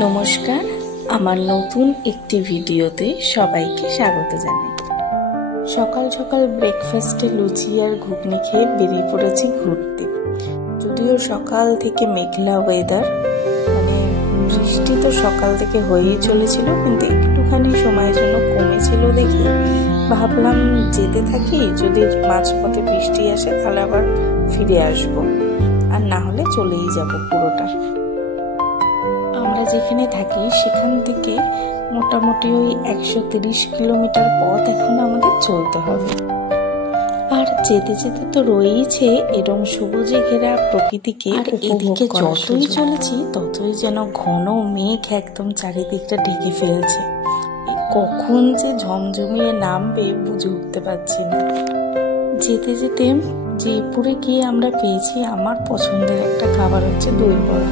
নমস্কার, আমার নতুন একটি ভিডিওতে সবাইকে স্বাগত জানাই। সকাল সকাল ব্রেকফাস্টে লুচি আর ঘুগনি খেয়ে বেরিয়ে পড়েছি ঘুরতে। যদিও সকাল থেকে মেঘলা ওয়েদার, মানে বৃষ্টি তো সকাল থেকে হয়েই চলেছিল, কিন্তু একটুখানি সময়ের জন্য কমেছিল দেখে ভাবলাম যেতে থাকি, যদি মাঝপথে বৃষ্টি আসে তাহলে আবার ফিরে আসবো, আর না হলে চলেই যাব পুরোটা। আমরা যেখানে থাকি সেখান থেকে মোটামুটি ওই 130 কিলোমিটার পথ এখন আমাদের চলতে হবে। আর যেতে যেতে তো রয়েইছে এরম সবুজে ঘেরা প্রকৃতিকে, আর এদিকে যতই চলেছি ততই যেন ঘন মেঘ একদম চারিদিকটা ঢেকে ফেলছে। কখন যে ঝমঝমিয়ে নামবে বুঝে উঠতে পারছি না। যেতে যেতে জয়পুরে গিয়ে আমরা পেয়েছি আমার পছন্দের একটা খাবার, হচ্ছে দই বড়া,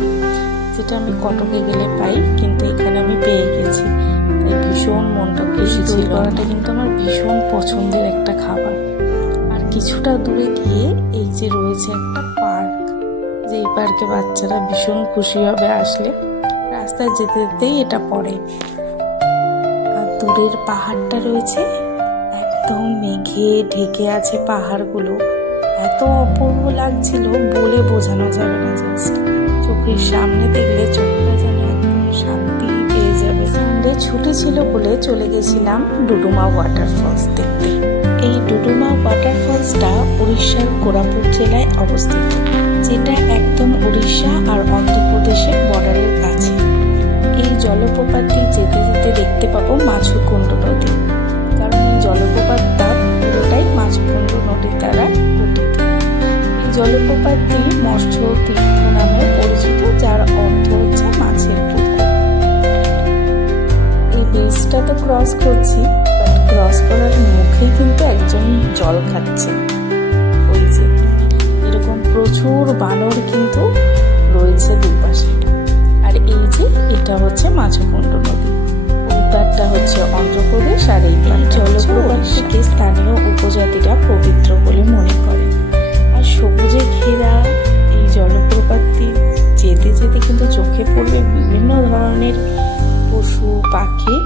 যেটা আমি কটকে গেলে পাই, কিন্তু এখানে আমি পেয়ে গেছি, তাই ভীষণ মনটা খুশি। দই বড়াটা কিন্তু আমার ভীষণ পছন্দের একটা খাবার। আর কিছুটা দূরে গিয়ে এই যে রয়েছে একটা পার্ক, যে এই পার্কে বাচ্চারা ভীষণ খুশি হবে আসলে। রাস্তায় যেতে যেতেই এটা পড়ে। আর দূরের পাহাড়টা রয়েছে একদম মেঘে ঢেকে আছে, পাহাড়গুলো এত অপূর্ব লাগছিল বলে বোঝানো যাবে না। জাস্ট চোখের সামনে দেখলে চোখটা যেন একদম শান্তি পেয়ে যাবে। সানডে ছুটি ছিল বলে চলে গেছিলাম ডুডুমা ওয়াটারফলস দেখতে। এই ডুডুমা ওয়াটারফলসটা উড়িষ্যার কোরাপুট জেলায় অবস্থিত, যেটা একদম উড়িষ্যা আর অন্ধ্রপ্রদেশের বর্ডারের কাছে। এই জলপ্রপাতটি যেতে যেতে দেখতে পাবো মাছুকুণ্ড নদী, কারণ এই জলপ্রপাতটা পুরোটাই মাছুকুণ্ড নদীর দ্বারা গঠিত। জলপ্রপাতটি মৎস্য তীর্থ নামে পরিচিত, যার অর্থ হচ্ছে মাছের পুকুর। এই ব্রিজটা তো ক্রস করছি, বাট ক্রস করার মুখেই কিন্তু একজন জল খাচ্ছে। ওই যে এরকম প্রচুর বানর কিন্তু রয়েছে দুপাশে। আর এই যে এটা হচ্ছে মাছকুণ্ড নদী, ওই পারটা হচ্ছে অন্ধ্রপ্রদেশ, আর এই পার জলপ্রপাতটিকে স্থানীয় উপজাতিরা পবিত্র বলে মনে করে। আর সবুজে ঘেরা এই জলপ্রপাতটি যেতে যেতে কিন্তু চোখে পড়বে বিভিন্ন ধরনের পশু পাখি,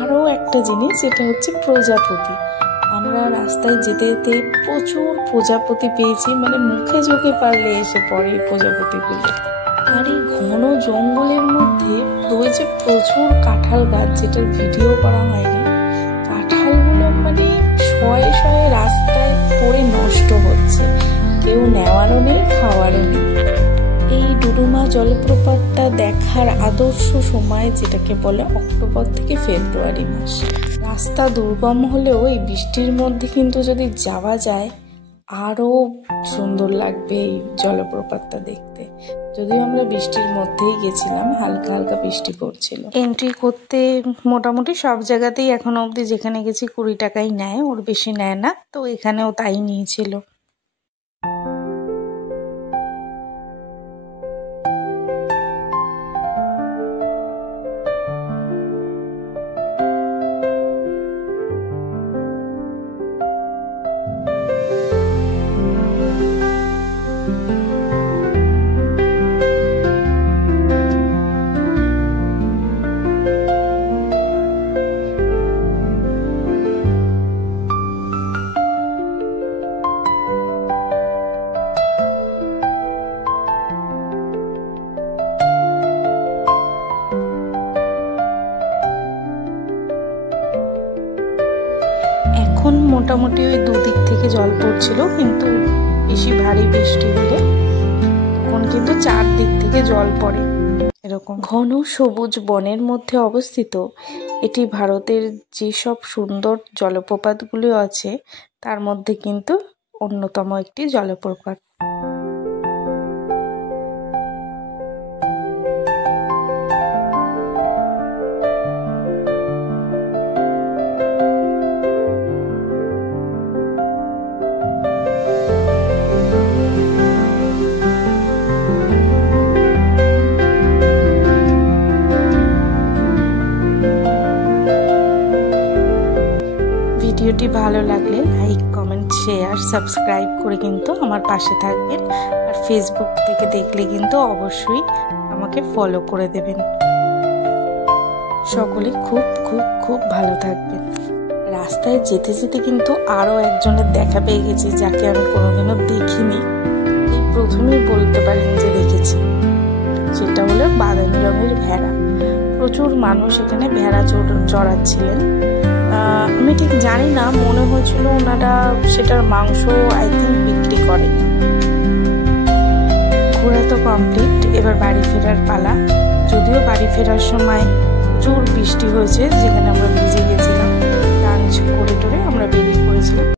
আরও একটা জিনিস যেটা হচ্ছে প্রজাপতি। আমরা রাস্তায় যেতে যেতে প্রচুর প্রজাপতি পেয়েছি, মানে মুখে চোখে পারলে এসে পড়ে এই প্রজাপতিগুলো। আর এই ঘন জঙ্গলের মধ্যে রয়েছে প্রচুর কাঁঠাল গাছ, যেটার ভিডিও করা হয়নি। কাঁঠালগুলো মানে শয়ে শয়ে রাস্তায় পড়ে নষ্ট হচ্ছে, কেউ নেওয়ারও নেই, খাওয়ারও নেই। এই ডুডুমা জলপ্রপাতটা দেখার আদর্শ সময় যেটাকে বলে অক্টোবর থেকে ফেব্রুয়ারি মাস। রাস্তা দুর্গম হলেও এই বৃষ্টির মধ্যে কিন্তু যদি যাওয়া যায় আরও সুন্দর লাগবে এই জলপ্রপাতটা দেখতে। যদিও আমরা বৃষ্টির মধ্যেই গেছিলাম, হালকা হালকা বৃষ্টি পড়ছিল। এন্ট্রি করতে মোটামুটি সব জায়গাতেই এখনো অবধি যেখানে গেছি 20 টাকাই নেয়, ওর বেশি নেয় না, তো এখানেও তাই নিয়েছিল। এখন মোটামুটি ওই দুদিক থেকে জল পড়ছিল, কিন্তু বেশি ভারী বৃষ্টি হলে তখন কিন্তু চারদিক থেকে জল পড়ে। এরকম ঘন সবুজ বনের মধ্যে অবস্থিত এটি ভারতের যেসব সুন্দর জলপ্রপাতগুলি আছে তার মধ্যে কিন্তু অন্যতম একটি জলপ্রপাত। ভিডিওটি ভালো লাগলে লাইক, কমেন্ট, শেয়ার, সাবস্ক্রাইব করে কিন্তু আমার পাশে থাকবেন। আর ফেসবুক থেকে দেখলে কিন্তু অবশ্যই আমাকে ফলো করে দেবেন। সকলে খুব খুব খুব ভালো থাকবেন। রাস্তায় যেতে যেতে কিন্তু আরও একজনের দেখা পেয়ে গেছি, যাকে আমি কোনোদিনও দেখিনি, এই প্রথমেই বলতে পারেন যে দেখেছি। সেটা হলো বাদামি রঙের ভেড়া। প্রচুর মানুষ এখানে ভেড়া চড়াচ্ছিলেন। আমি ঠিক জানি না, মনে হয়েছিল ওনারা সেটার মাংস আই থিঙ্ক বিক্রি করে। ঘোরা তো কমপ্লিট, এবার বাড়ি ফেরার পালা। যদিও বাড়ি ফেরার সময় প্রচুর বৃষ্টি হয়েছে, যেখানে আমরা ভিজে গেছিলাম। লাঞ্চ করে টোরে আমরা বেরিয়ে পড়েছিলাম।